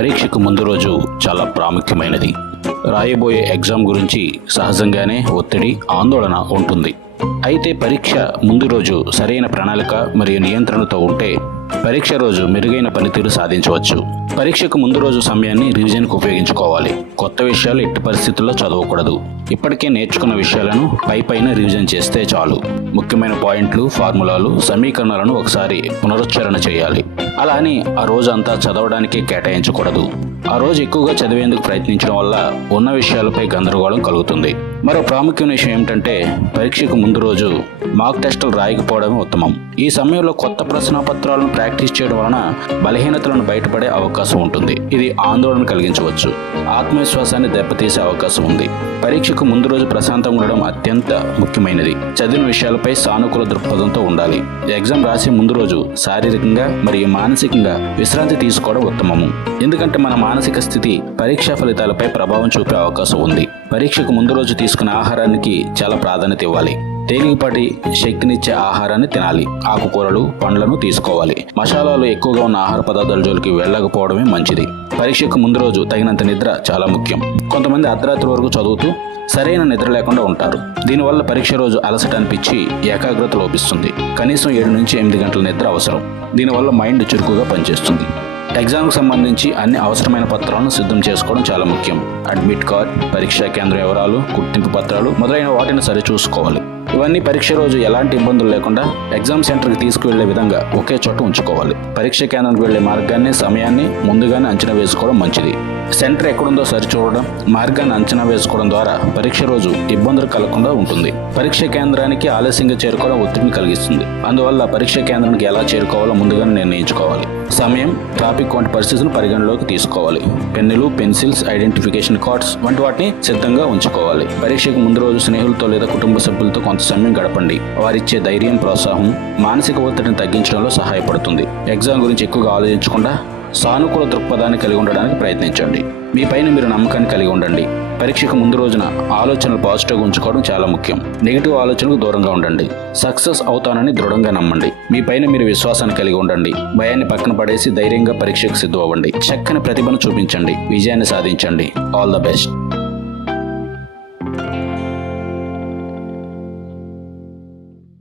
పరీక్షకు ముందు రోజు చాలా ప్రాముఖ్యమైనది. రాయబోయే ఎగ్జామ్ గురించి సహజంగానే ఒత్తిడి, ఆందోళన ఉంటుంది. అయితే పరీక్ష ముందు రోజు సరైన ప్రణాళిక మరియు నియంత్రణతో ఉంటే పరీక్ష రోజు మెరుగైన పనితీరు సాధించవచ్చు. పరీక్షకు ముందు రోజు సమయాన్ని రివిజన్కు ఉపయోగించుకోవాలి. కొత్త విషయాలు ఎట్టి పరిస్థితుల్లో చదవకూడదు. ఇప్పటికే నేర్చుకున్న విషయాలను పైన రివిజన్ చేస్తే చాలు. ముఖ్యమైన పాయింట్లు, ఫార్ములాలు, సమీకరణాలను ఒకసారి పునరుచ్చారణ చేయాలి. అలా అని ఆ రోజు అంతా చదవడానికే కేటాయించకూడదు. ఆ రోజు ఎక్కువగా చదివేందుకు ప్రయత్నించడం వల్ల ఉన్న విషయాలపై గందరగోళం కలుగుతుంది. మరో ప్రాముఖ్యమైన విషయం ఏమిటంటే పరీక్షకు ముందు రోజు మాక్ టెస్టులు రాయకపోవడమే ఉత్తమం. ఈ సమయంలో కొత్త ప్రశ్నపత్రాలను ప్రాక్టీస్ చేయడం వలన బలహీనతలను బయటపడే అవకాశం ఉంటుంది. ఇది ఆందోళన కలిగించవచ్చు, ఆత్మవిశ్వాసాన్ని దెబ్బతీసే అవకాశం ఉంది. పరీక్షకు ముందు రోజు ప్రశాంతంగా ఉండడం అత్యంత ముఖ్యమైనది. చదివిన విషయాలపై సానుకూల దృక్పథంతో ఉండాలి. ఎగ్జామ్ రాసే ముందు రోజు శారీరకంగా మరియు మానసికంగా విశ్రాంతి తీసుకోవడం ఉత్తమము. ఎందుకంటే మన మానసిక స్థితి పరీక్షా ఫలితాలపై ప్రభావం చూపే అవకాశం ఉంది. పరీక్షకు ముందు రోజు తీసుకునే ఆహారానికి చాలా ప్రాధాన్యత ఇవ్వాలి. తేలికపాటి శక్తినిచ్చే ఆహారాన్ని తినాలి. ఆకుకూరలు, పండ్లను తీసుకోవాలి. మసాలాలు ఎక్కువగా ఉన్న ఆహార పదార్థాల జోలికి వెళ్ళకపోవడమే మంచిది. పరీక్షకు ముందు రోజు తగినంత నిద్ర చాలా ముఖ్యం. కొంతమంది అర్ధరాత్రి వరకు చదువుతూ సరైన నిద్ర లేకుండా ఉంటారు. దీనివల్ల పరీక్ష రోజు అలసట అనిపించి ఏకాగ్రత లోపిస్తుంది. కనీసం 7 నుంచి 8 గంటల నిద్ర అవసరం. దీనివల్ల మైండ్ చురుకుగా పనిచేస్తుంది. ఎగ్జామ్కి సంబంధించి అన్ని అవసరమైన పత్రాలను సిద్ధం చేసుకోవడం చాలా ముఖ్యం. అడ్మిట్ కార్డ్, పరీక్షా కేంద్రం వివరాలు, గుర్తింపు పత్రాలు మొదలైన వాటిని సరిచూసుకోవాలి. ఇవన్నీ పరీక్ష రోజు ఎలాంటి ఇబ్బందులు లేకుండా ఎగ్జామ్ సెంటర్కి తీసుకువెళ్లే విధంగా ఒకే చోట ఉంచుకోవాలి. పరీక్ష కేంద్రానికి వెళ్లే మార్గాన్ని, సమయాన్ని ముందుగానే అంచనా వేసుకోవడం మంచిది. సెంటర్ ఎక్కడుందో సరిచూడడం, మార్గాన్ని అంచనా వేసుకోవడం ద్వారా పరీక్ష రోజు ఇబ్బందులు కలగకుండా ఉంటుంది. పరీక్ష కేంద్రానికి ఆలస్యంగా చేరుకోవడం ఒత్తిడిని కలిగిస్తుంది. అందువల్ల పరీక్ష కేంద్రానికి ఎలా చేరుకోవాలో ముందుగానే నిర్ణయించుకోవాలి. సమయం, ట్రాఫిక్ వంటి పరిస్థితులను పరిగణలోకి తీసుకోవాలి. పెన్నులు, పెన్సిల్స్, ఐడెంటిఫికేషన్ కార్డ్స్ వంటి వాటిని సిద్ధంగా ఉంచుకోవాలి. పరీక్షకు ముందు రోజు స్నేహితులతో లేదా కుటుంబ సభ్యులతో కొంత సమయం గడపండి. వారిచ్చే ధైర్యం, ప్రోత్సాహం మానసిక ఒత్తిడిని తగ్గించడంలో సహాయపడుతుంది. ఎగ్జామ్ గురించి ఎక్కువగా ఆలోచించకుండా సానుకూల దృక్పథాన్ని కలిగి ఉండడానికి ప్రయత్నించండి. మీ పైన మీరు నమ్మకాన్ని కలిగి ఉండండి. పరీక్షకు ముందు రోజున ఆలోచనలు పాజిటివ్గా ఉంచుకోవడం చాలా ముఖ్యం. నెగిటివ్ ఆలోచనలకు దూరంగా ఉండండి. సక్సెస్ అవుతానని దృఢంగా నమ్మండి. మీ పైన మీరు విశ్వాసాన్ని కలిగి ఉండండి. భయాన్ని పక్కన పడేసి ధైర్యంగా పరీక్షకు సిద్ధం అవ్వండి. చక్కని ప్రతిభను చూపించండి. విజయాన్ని సాధించండి. All the best.